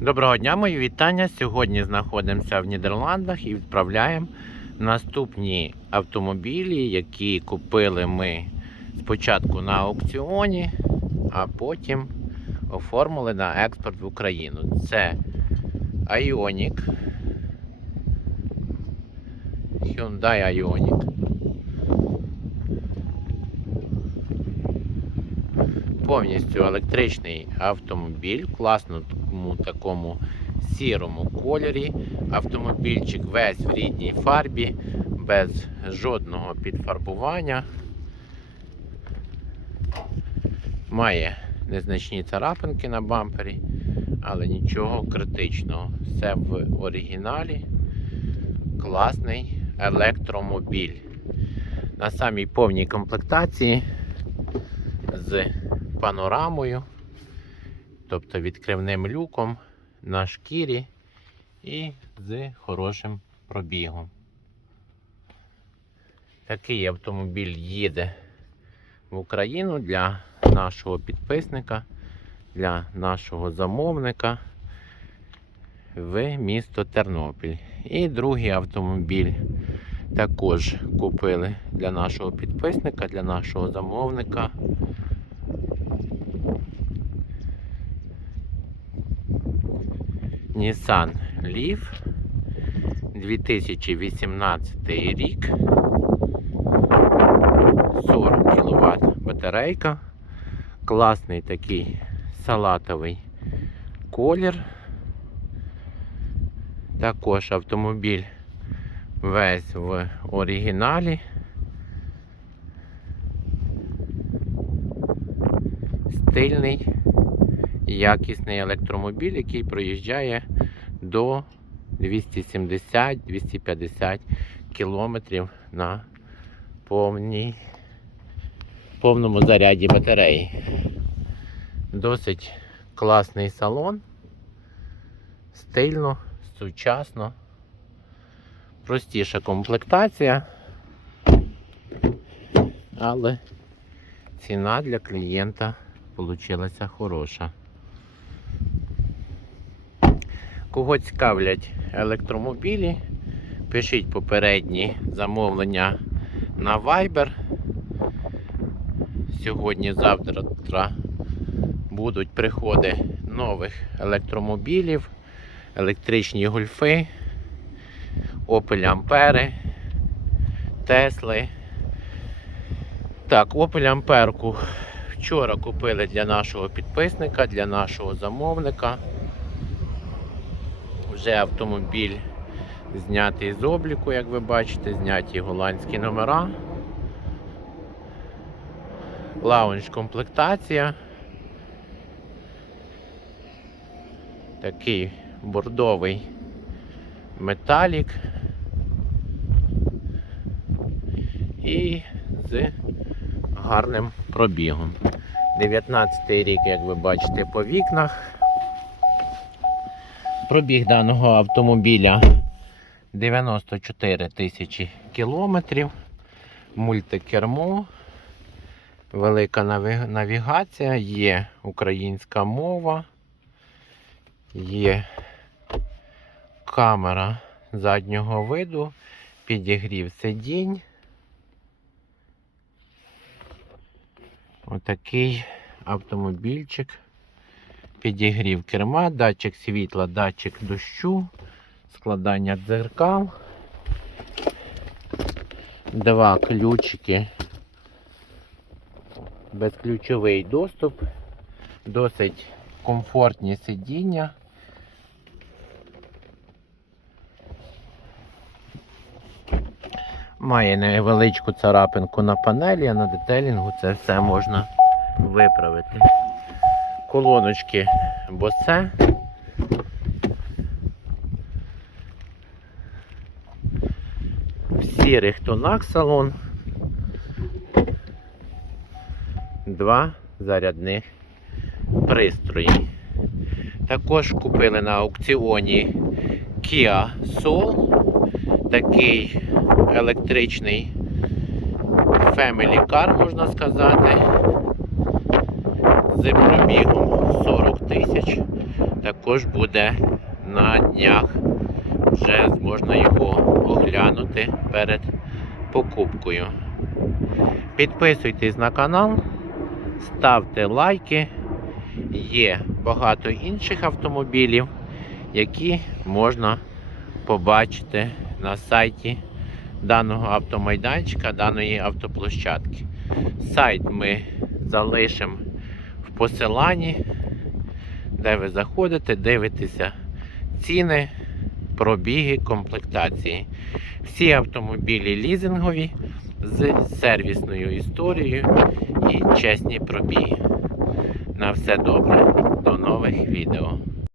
Доброго дня, мої вітання. Сьогодні знаходимося в Нідерландах і відправляємо наступні автомобілі, які купили ми спочатку на аукціоні, а потім оформили на експорт в Україну. Це Ioniq, Hyundai Ioniq. Повністю електричний автомобіль в класному такому сірому кольорі. Автомобільчик весь в рідній фарбі, без жодного підфарбування. Має незначні царапинки на бампері, але нічого критичного. Все в оригіналі. Класний електромобіль. На самій повній комплектації з панорамою, тобто відкривним люком на шкірі і з хорошим пробігом. Такий автомобіль їде в Україну для нашого підписника, для нашого замовника в місто Тернопіль. І другий автомобіль також купили для нашого підписника, для нашого замовника. Nissan Leaf 2018 рік. 40 кВт батарейка. Класний такий салатовий колір. Також автомобіль весь в оригіналі. Стильний якісний електромобіль, який проїжджає до 270-250 кілометрів на повній, повному заряді батареї. Досить класний салон, стильно, сучасно, простіша комплектація, але ціна для клієнта получилася хороша. Кого цікавлять електромобілі, пишіть попередні замовлення на Viber. Сьогодні-завтра будуть приходи нових електромобілів, електричні гольфи, Opel Ампери, Тесли. Так, Opel Амперку вчора купили для нашого підписника, для нашого замовника. Вже автомобіль знятий з обліку, як ви бачите, зняті голландські номера. Лаунж комплектація. Такий бордовий металік. І з гарним пробігом. 19 рік, як ви бачите, по вікнах. Пробіг даного автомобіля 94 тисячі кілометрів. Мультикермо, велика навігація, є українська мова, є камера заднього виду, підігрів сидінь. Отакий автомобільчик. Підігрів керма, датчик світла, датчик дощу, складання дзеркал, два ключики, безключовий доступ, досить комфортні сидіння. Має невеличку царапинку на панелі, а на детелінгу це все можна виправити колоночки босе. В сірих тонах салон. Два зарядних пристрої. Також купили на аукціоні Kia Soul. Такий електричний Family Car, можна сказати з пробігом 40 тисяч. також буде на днях. Вже можна його оглянути перед покупкою. Підписуйтесь на канал, ставте лайки. Є багато інших автомобілів, які можна побачити на сайті даного автомайданчика, даної автоплощадки. Сайт ми залишимо посиланні, де ви заходите, дивитеся ціни, пробіги, комплектації. Всі автомобілі лізингові з сервісною історією і чесні пробіги. На все добре. До нових відео.